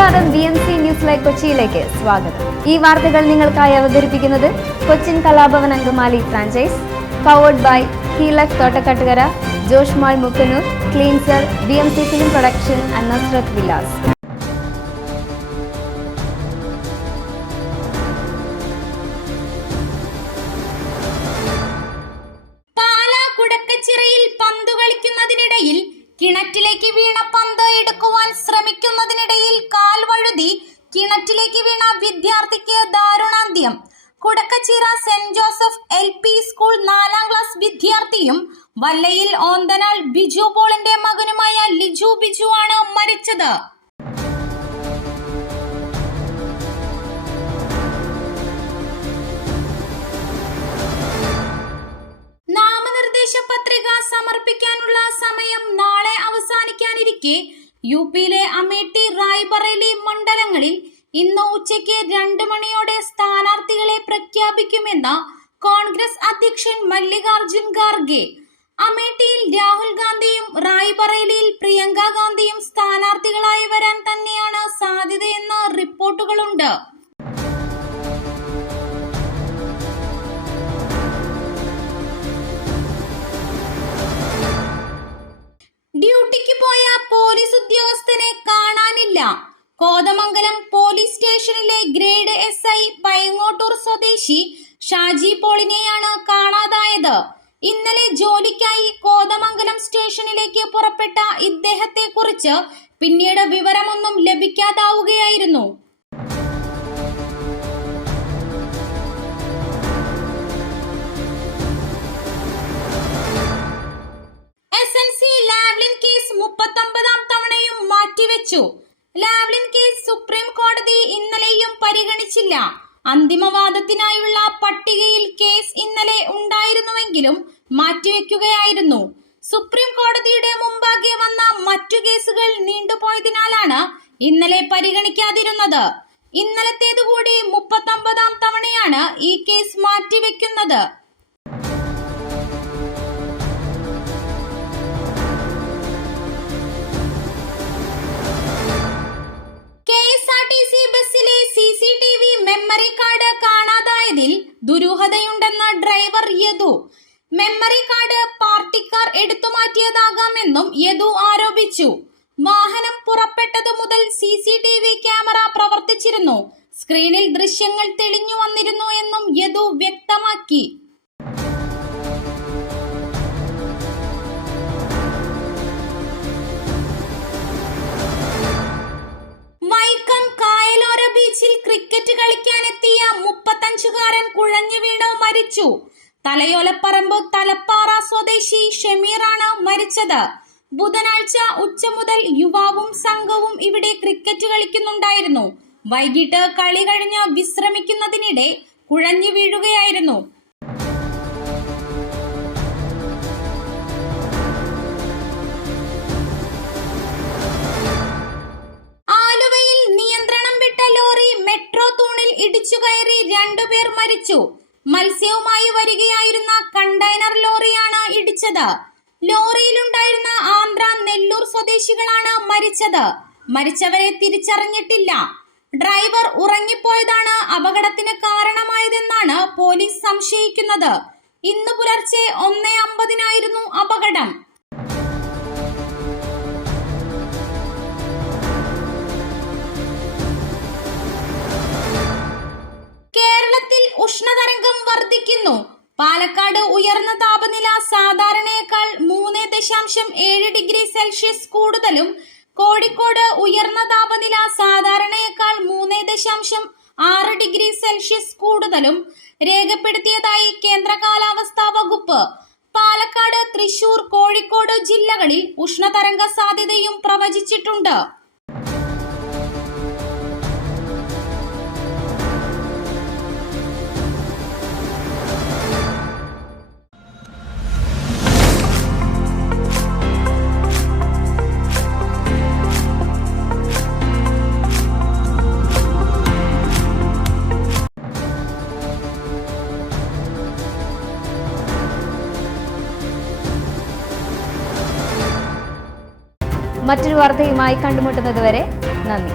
നമസ്കാരം, BMC news live കൊച്ചിയിലേക്ക് സ്വാഗതം. ഈ വാർത്തകൾ നിങ്ങൾക്കായി അവതരിപ്പിക്കുന്നത് Cochin Kalabhavan Angamaly franchise, powered by ഹീലക് Thottakattukara, Josh mall Mookkannoor, cleanser, BMC film production and Nasrath Vilas. കുടക്കച്ചിറയിൽ പന്ത് കളിക്കുന്നതിനിടയിൽ കിണറ്റിലേക്ക് വീണ പന്ത് എടുക്കുവാൻ ശ്രമിക്കുന്നതിനിടയിൽ കാൽ വഴുതി കിണറ്റിലേക്ക് വീണ വിദ്യാർത്ഥിക്ക് ദാരുണാന്ത്യം. Kudakkachira saint Joseph LP school 4ാം class വിദ്യാർത്ഥിയും വല്ലയിൽ ഓന്തനാൽ ബിജു പോളിന്റെ മകനുമായ ലിജു ബിജു ആണ് മരിച്ചത്. നാമനിർദ്ദേശ പത്രിക സമർപ്പിക്കാനുള്ള സമയം നാളെ അവസാനിക്കാനിരിക്കെ UPയിലെ അമേഠി, റായ്ബറേലി മണ്ഡലങ്ങളിൽ ഇന്ന് ഉച്ചയ്ക്ക് 2 മണിയോടെ സ്ഥാനാർത്ഥികളെ പ്രഖ്യാപിക്കുമെന്ന് കോൺഗ്രസ് അധ്യക്ഷൻ മല്ലികാർജുൻ ഖാർഗെ. അമേഠിയിൽ രാഹുൽ ഗാന്ധിയും റായ്ബറേലിയിൽ പ്രിയങ്ക ഗാന്ധിയും സ്ഥാനാർത്ഥികളായി വരാൻ തന്നെയാണ് സാധ്യതയെന്ന് റിപ്പോർട്ടുകളുണ്ട്. ഡ്യൂട്ടിക്ക് പോയ പോലീസ് ഉദ്യോഗസ്ഥനെ കാണാനില്ല. കോതമംഗലം പോലീസ് സ്റ്റേഷനിലെ ഗ്രേഡ് SI പൈങ്ങോട്ടൂർ സ്വദേശി ഷാജി പോളിനെയാണ് കാണാതായത്. ഇന്നലെ ജോലിക്കായി കോതമംഗലം സ്റ്റേഷനിലേക്ക് പുറപ്പെട്ട ഇദ്ദേഹത്തെ കുറിച്ച് പിന്നീട് വിവരമൊന്നും ലഭിക്കാതാവുകയായിരുന്നു. SNC ലാവ്ലിൻ കേസ് 39ാം തവണയും മാറ്റിവെച്ചു. ലാവ്ലിൻ കേസ് സുപ്രീം കോടതി ഇന്നലെയും പരിഗണിച്ചില്ല. അന്തിമവാദത്തിനായുള്ള പട്ടികയിൽ കേസ് ഇന്നലെ ഉണ്ടായിരുന്നുവെങ്കിലും മാറ്റിവെക്കുകയായിരുന്നു. സുപ്രീം കോടതിയുടെ മുമ്പാകെ വന്ന മറ്റു കേസുകൾ നീണ്ടുപോയതിനാലാണ് ഇന്നലെ പരിഗണിക്കാതിരുന്നത്. ഇന്നലത്തേതുകൂടി 39ാം തവണയാണ് ഈ കേസ് മാറ്റിവെക്കുന്നത്. KSRTC ബസ്സിലെ CCTV മെമ്മറി കാർഡ് കാണാതായതിൽ ദുരൂഹതയുണ്ടെന്ന ഡ്രൈവർ യദു. മെമ്മറി കാർഡ് പാർട്ടിക്കാർ എടുത്തുമാറ്റിയതാകാമെന്നും യദു ആരോപിച്ചു. വാഹനം പുറപ്പെട്ടതു മുതൽ CCTV ക്യാമറ പ്രവർത്തിച്ചിരുന്നു. സ്ക്രീനിൽ ദൃശ്യങ്ങൾ തെളിഞ്ഞു വന്നിരുന്നു എന്നും യദു വ്യക്തമാക്കി. വൈക്കം കായലോര ബീച്ചിൽ ക്രിക്കറ്റ് കളിക്കാനെത്തിയ 35-കാരൻ കുഴഞ്ഞു വീണ് മരിച്ചു. തലയോലപ്പറമ്പ് തലപ്പാറ സ്വദേശി ഷമീറാണ് മരിച്ചത്. ബുധനാഴ്ച ഉച്ച മുതൽ യുവാവും സംഘവും ഇവിടെ ക്രിക്കറ്റ് കളിക്കുന്നുണ്ടായിരുന്നു. വൈകിട്ട് കളി കഴിഞ്ഞ് വിശ്രമിക്കുന്നതിനിടെ കുഴഞ്ഞു വീഴുകയായിരുന്നു. മെട്രോ തൂണിൽ ഇടിച്ചു കയറി 2 പേർ മരിച്ചു. മത്സ്യവുമായി വരികയായിരുന്ന കണ്ടെയ്നർ ലോറിയാണ് ഇടിച്ചത്. ലോറിയിലുണ്ടായിരുന്ന ആന്ധ്ര, നെല്ലൂർ സ്വദേശികളാണ് മരിച്ചത്. മരിച്ചവരെ തിരിച്ചറിഞ്ഞിട്ടില്ല. ഡ്രൈവർ ഉറങ്ങിപ്പോയതാണ് അപകടത്തിന് കാരണമായതെന്നാണ് പോലീസ് സംശയിക്കുന്നത്. ഇന്ന് പുലർച്ചെ 1:50-നായിരുന്നു അപകടം. കേരളത്തിൽ ഉഷ്ണതരംഗം വർദ്ധിക്കുന്നു. പാലക്കാട് ഉയർന്ന താപനില സാധാരണയേക്കാൾ 3.7 ഡിഗ്രി സെൽഷ്യസ് കൂടുതലും കോഴിക്കോട് ഉയർന്ന താപനില സാധാരണയേക്കാൾ 3.6 ഡിഗ്രി സെൽഷ്യസ് കൂടുതലും രേഖപ്പെടുത്തിയതായി കേന്ദ്ര കാലാവസ്ഥാ വകുപ്പ്. പാലക്കാട്, തൃശൂർ, കോഴിക്കോട് ജില്ലകളിൽ ഉഷ്ണതരംഗ സാധ്യതയും പ്രവചിച്ചിട്ടുണ്ട്. മറ്റൊരു വാർത്തയുമായി കണ്ടുമുട്ടുന്നതുവരെ നന്ദി.